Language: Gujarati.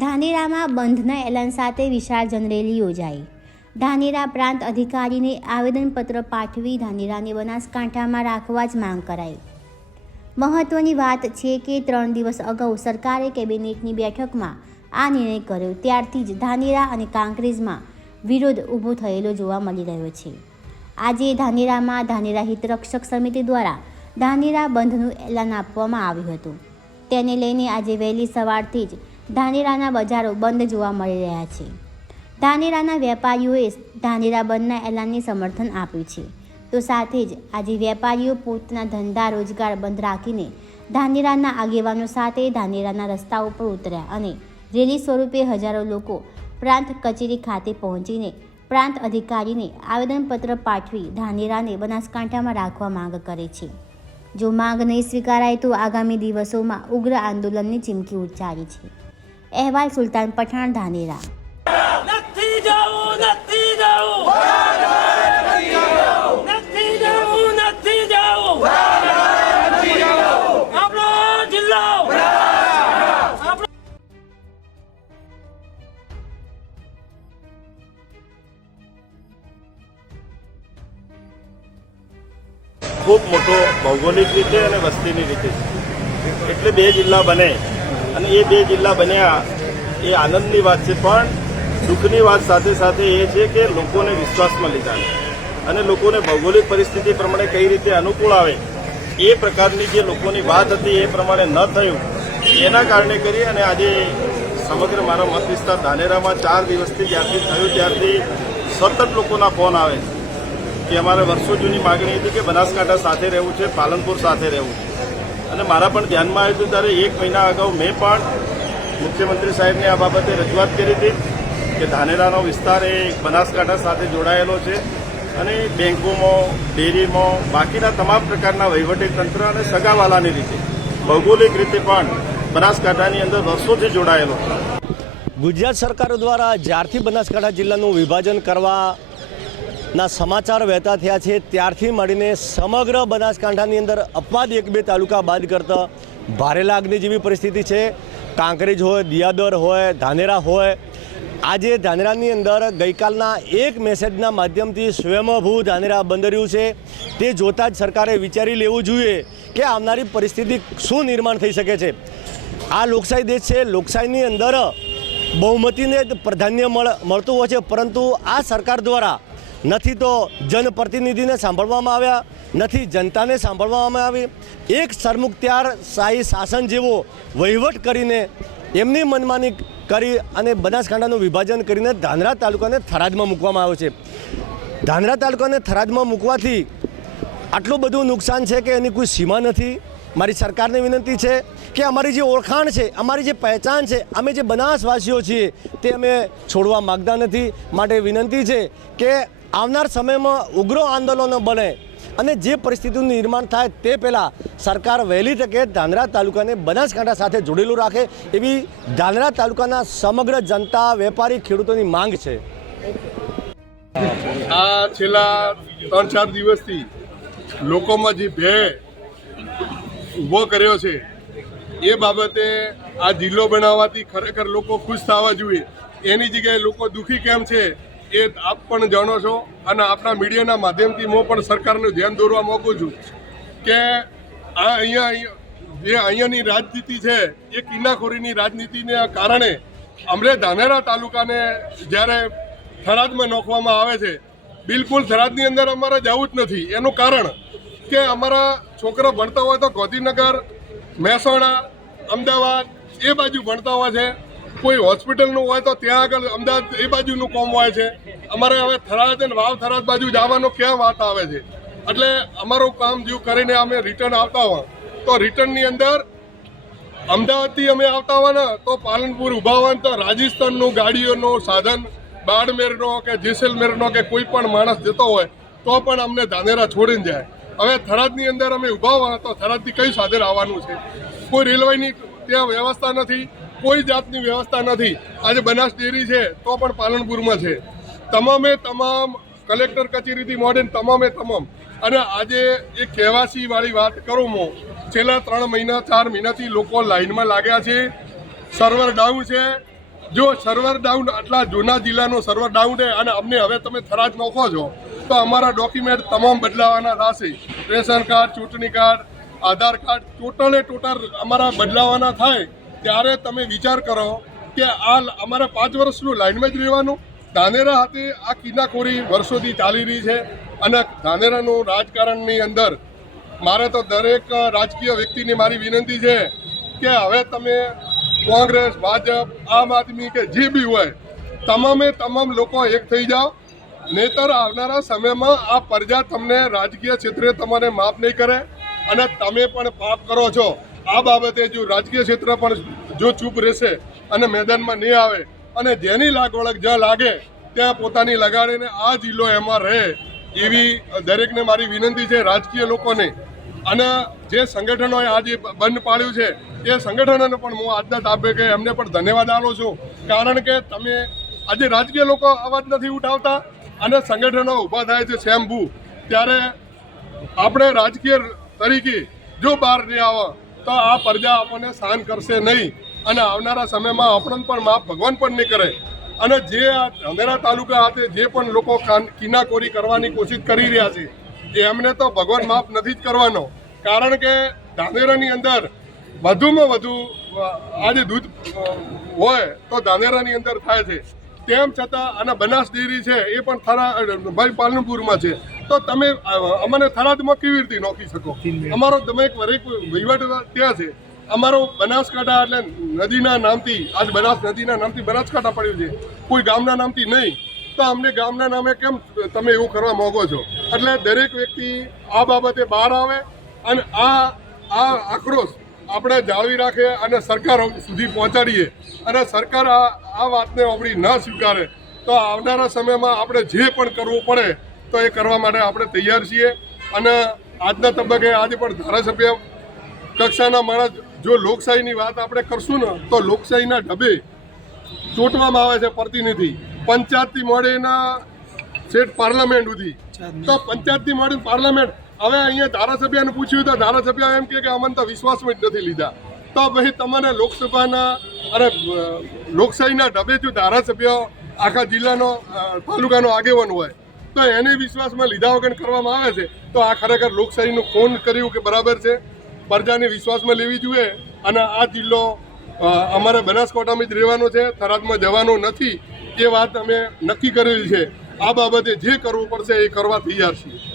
ધાનેરામાં બંધના એલાન સાથે વિશાળ જનરેલી યોજાઈ. ધાનેરા પ્રાંત અધિકારીને આવેદનપત્ર પાઠવી ધાનેરાને બનાસકાંઠામાં રાખવા જ માંગ કરાઈ. મહત્વની વાત છે કે ત્રણ દિવસ અગાઉ સરકારે કેબિનેટની બેઠકમાં આ નિર્ણય કર્યો. ત્યારથી જ ધાનેરા અને કાંકરેજમાં વિરોધ ઊભો થયેલો જોવા મળી રહ્યો છે. આજે ધાનેરામાં ધાનેરા હિતરક્ષક સમિતિ દ્વારા ધાનેરા બંધનું એલાન આપવામાં આવ્યું હતું. તેને લઈને આજે વહેલી સવારથી જ ધાનેરાના બજારો બંધ જોવા મળી રહ્યા છે. ધાનેરાના વેપારીઓએ ધાનેરા બંધના એલાનને સમર્થન આપ્યું છે. તો સાથે જ આજે વેપારીઓ પોતાના ધંધા રોજગાર બંધ રાખીને ધાનેરાના આગેવાનો સાથે ધાનેરાના રસ્તા ઉપર ઉતર્યા અને રેલી સ્વરૂપે હજારો લોકો પ્રાંત કચેરી ખાતે પહોંચીને પ્રાંત અધિકારીને આવેદનપત્ર પાઠવી ધાનેરાને બનાસકાંઠામાં રાખવા માંગ કરે છે. જો માંગ નહીં સ્વીકારાય તો આગામી દિવસોમાં ઉગ્ર આંદોલનની ચીમકી ઉચ્ચારી છે. અહેવાલ સુલતાન પઠાણ ધાનેરા. ખૂબ મોટો ભૌગોલિક રીતે અને વસ્તીની રીતે. એટલે બે જિલ્લા બને. અને એ બે જિલ્લા બન્યા એ આનંદની વાત છે, પણ દુઃખની વાત સાથે સાથે એ છે કે લોકોને વિશ્વાસમાં લીધા અને લોકોને ભૌગોલિક પરિસ્થિતિ પ્રમાણે કઈ રીતે અનુકૂળ આવે, એ પ્રકારની જે લોકોની વાત હતી એ પ્રમાણે ન થયું, એના કારણે કરી અને આજે સમગ્ર મારા મત વિસ્તાર ધાનેરામાં ચાર દિવસથી જ્યારથી થયું ત્યારથી સતત લોકોના ફોન આવે કે અમારે વર્ષો જૂની માગણી હતી કે બનાસકાંઠા સાથે રહેવું છે, પાલનપુર સાથે રહેવું છે. અને મારા પણ ધ્યાનમાં આવ્યું હતું ત્યારે એક મહિના અગાઉ મેં પણ મુખ્યમંત્રી સાહેબને આ બાબતે રજૂઆત કરી હતી કે ધાનેરાનો વિસ્તાર એ બનાસકાંઠા સાથે જોડાયેલો છે અને બેંકોમાં, ડેરીમાં, બાકીના તમામ પ્રકારના વહીવટી તંત્ર અને સગાવાલાની રીતે, ભૌગોલિક રીતે પણ બનાસકાંઠાની અંદર વર્ષોથી જોડાયેલો ગુજરાત સરકાર દ્વારા જ્યારથી બનાસકાંઠા જિલ્લાનું વિભાજન કરવા ના, સમાચાર વહેતા થયા છે. ત્યારથી મળીને સમગ્ર બનાસકાંઠાની અંદર અપવાદ એક બે તાલુકા બાદ કરતા ભારે લાગની જેવી પરિસ્થિતિ છે. કાંકરેજ હોય, દિયાદર હોય, ધાનેરા હોય. આજે ધાનેરાની અંદર ગઈકાલના એક મેસેજના માધ્યમથી સ્વયંભૂ ધાનેરા બંધ રહ્યું છે. તે જોતાં જ સરકારે વિચારી લેવું જોઈએ કે આવનારી પરિસ્થિતિ શું નિર્માણ થઈ શકે છે. આ લોકશાહી દેશ છે. લોકશાહીની અંદર બહુમતીને જ પ્રાધાન્ય મળ- મળતું હોય છે. પરંતુ આ સરકાર દ્વારા નથી તો જનપ્રતિનિધિને સાંભળવામાં આવ્યા, નથી જનતાને સાંભળવામાં આવી. એક સરમુખત્યાર શાહી શાસન જેવો વહીવટ કરીને એમની મનમાની કરી અને બનાસકાંઠાનું વિભાજન કરીને ધાંધરા તાલુકાને થરાદમાં મૂકવામાં આવ્યો છે. ધાંધરા તાલુકાને થરાદમાં મૂકવાથી આટલું બધું નુકસાન છે કે એની કોઈ સીમા નથી? મારી સરકારને વિનંતી છે કે અમારી જે ઓળખાણ છે, અમારી જે પહેચાન છે, અમે જે બનાસવાસીઓ છીએ, તે અમે છોડવા માગતા નથી. માટે વિનંતી છે કે આવનાર સમયમાં ઉગ્ર આંદોલનો બને અને જે પરિસ્થિતિનું નિર્માણ થાય તે પહેલાં સરકાર વહેલી તકે ધાંધ્રા તાલુકાને બનાસકાંઠા સાથે જોડેલું રાખે એવી ધાંધ્રા તાલુકાના સમગ્ર જનતા, વેપારી, ખેડૂતોની માંગ છે. આ છેલ્લા ત્રણ ચાર દિવસથી લોકોમાં જે ભય ઊભો કર્યો છે. એ બાબતે આ જિલ્લો બનાવવાથી ખરેખર લોકો ખુશ થવા જોઈએ. એની જગ્યાએ લોકો દુઃખી કેમ છે એ આપ પણ જાણો છો અને આપણા મીડિયાના માધ્યમથી હું પણ સરકારનું ધ્યાન દોરવા માગું છું કે આ અહીંયા જે અહીંયાની રાજનીતિ છે એ કિલ્લાખોરીની રાજનીતિને કારણે અમરે ધાનેરા તાલુકાને જ્યારે થરાદમાં નોખવામાં આવે છે, બિલકુલ થરાદની અંદર અમારે જવું જ નથી. એનું કારણ કે અમારા છોકરા ભણતા હોય તો ગાંધીનગર, મહેસાણા, અમદાવાદ, એ બાજુ ભણતા હોય છે. કોઈ હોસ્પિટલનું હોય તો ત્યાં આગળ અમદાવાદ, એ બાજુનું કોમ હોય છે. અમારે હવે થરાદ અને વાવ થરાદ બાજુ જવાનો ક્યાં વાત આવે છે? એટલે અમારું કામ જેવું કરીને અમે રિટર્ન આવતા હોય. તો રિટર્નની અંદર અમદાવાદથી અમે આવતા હોય ને, તો પાલનપુર ઊભા હોય તો રાજસ્થાનનું ગાડીઓનું સાધન, બાડમેરનો કે જેસલમેરનો કે કોઈ પણ માણસ જતો હોય, તો પણ અમને ધાનેરા છોડીને જાય. હવે થરાદની અંદર અમે ઊભા હોવા તો થરાદથી કઈ સાધન આવવાનું છે? કોઈ રેલવેની ત્યાં વ્યવસ્થા નથી, કોઈ જાતની વ્યવસ્થા નથી. આજે બનાસ ડેરી છે, તો પણ પાલનપુરમાં છે. તમામે તમામ કલેક્ટર કચેરીથી મોડેન તમામે તમામ. અને આજે એક કહેવાસીવાળી વાત કરું હું. છેલ્લા ત્રણ મહિના, ચાર મહિનાથી લોકો લાઇનમાં લાગ્યા છે. સર્વર ડાઉન છે. જો સર્વર ડાઉન આટલા જૂના જિલ્લાનો સર્વર ડાઉન છે અને અમને હવે તમે થરાજ નોખો છો તો અમારા ડોક્યુમેન્ટ તમામ બદલાવાના રહેશે રેશન કાર્ડ, ચૂંટણી કાર્ડ, આધાર કાર્ડ ટોટલે ટોટલ અમારા બદલાવાના થાય ત્યારે તમે વિચાર કરો કે આ અમારે પાંચ વર્ષનું લાઇનમાં જ રહેવાનું. ધાનેરા હાથે આ કિનાખોરી વર્ષોથી ચાલી રહી છે અને ધાનેરાનું રાજકારણની અંદર મારે તો દરેક રાજકીય વ્યક્તિની મારી વિનંતી છે કે હવે તમે કોંગ્રેસ, ભાજપ, આમ આદમી કે જે બી હોય, તમામે તમામ લોકો એક થઈ જાઓ. નહીતર આવનારા સમયમાં આ પ્રજા તમને રાજકીય ક્ષેત્રે તમને માફ નહીં કરે અને તમે પણ પાપ કરો છો. આ બાબતે જો રાજકીય ક્ષેત્ર પણ જો ચૂપ રહેશે અને મેદાનમાં નહીં આવે અને જેની લાગવળગ જ્યાં લાગે ત્યાં પોતાની લગાડીને આ જિલ્લો એમાં રહે એવી દરેકને મારી વિનંતી છે રાજકીય લોકોને. અને જે સંગઠનોએ આજે બંધ પાડ્યું છે, એ સંગઠનોને પણ હું આજના આપે કે એમને પણ ધન્યવાદ આપું છું. કારણ કે તમે આજે રાજકીય લોકો અવાજ નથી ઉઠાવતા અને સંગઠનો ઊભા થાય છે સ્વયંભૂ ત્યારે આપણે રાજકીય તરીકે જો બહાર નહીં આવે, તો આ પ્રજા આપણને સહન કરશે નહીં. અને આવનારા સમયમાં આપણને પણ માફ ભગવાન પણ નહીં કરે. અને જે આ અંધેરા તાલુકા હાથે જે પણ લોકો કાન- કિનાકોરી કરવાની કોશિશ કરી રહ્યા છે, એમને તો ભગવાન માફ નથી જ કરવાનો. કારણ કે ધાનેરાની અંદર વધુમાં વધુ આજે દૂધ હોય તો ધાનેરાની અંદર થાય છે. તેમ છતાં અને બનાસ ડેરી છે, એ પણ થરા ભાઈ પાલનપુરમાં છે. તો તમે અમને થરાદમાં કેવી રીતે નોખી શકો? અમારો તમે એક વરેક વહીવટ ત્યાં છે. અમારો બનાસકાંઠા એટલે નદીના નામથી, આજ બનાસ નદીના નામથી બનાસકાંઠા પડ્યું છે. કોઈ ગામના નામથી નહીં. તો અમને ગામના નામે કેમ તમે એવું કરવા માગો છો? એટલે દરેક વ્યક્તિ આ બાબતે બહાર આવે અને આ આ આક્રોશ આપણે જાળવી રાખીએ અને સરકાર સુધી પહોંચાડીએ અને સરકાર આ આ વાતને આપણી ન સ્વીકારે તો આવનારા સમયમાં આપણે જે પણ કરવું પડે તો એ કરવા માટે આપણે તૈયાર છીએ. અને આજના તબક્કે આજે પણ ધારાસભ્ય કક્ષાના માણસ જો લોકશાહીની વાત આપણે કરશું ને તો લોકશાહીના ઢબે ચૂંટવામાં આવે છે પ્રતિનિધિ. પંચાયતથી મળીને સ્ટેટ પાર્લામેન્ટ સુધી. તો પંચાયતથી મળીને પાર્લામેન્ટ હવે અહીંયા ધારાસભ્યને પૂછ્યું તો ધારાસભ્ય એમ કે અમને તો વિશ્વાસમાં જ નથી લીધા. તો ભાઈ તમને લોકસભાના અને લોકશાહીના ઢબે જો ધારાસભ્ય આખા જિલ્લાનો તાલુકાનો આગેવાન હોય, તો એને વિશ્વાસમાં લીધા વગર કરવામાં આવે છે? તો આ ખરેખર લોકશાહીનું ફોન કર્યું કે બરાબર છે? પ્રજાને વિશ્વાસમાં લેવી જોઈએ? અને આ જિલ્લો અમારે બનાસકાંઠામાં જ રહેવાનો છે, થરાદમાં જવાનો નથી, એ વાત અમે નક્કી કરેલી છે. આ બાબતે જે કરવું પડશે એ કરવા તૈયાર છીએ.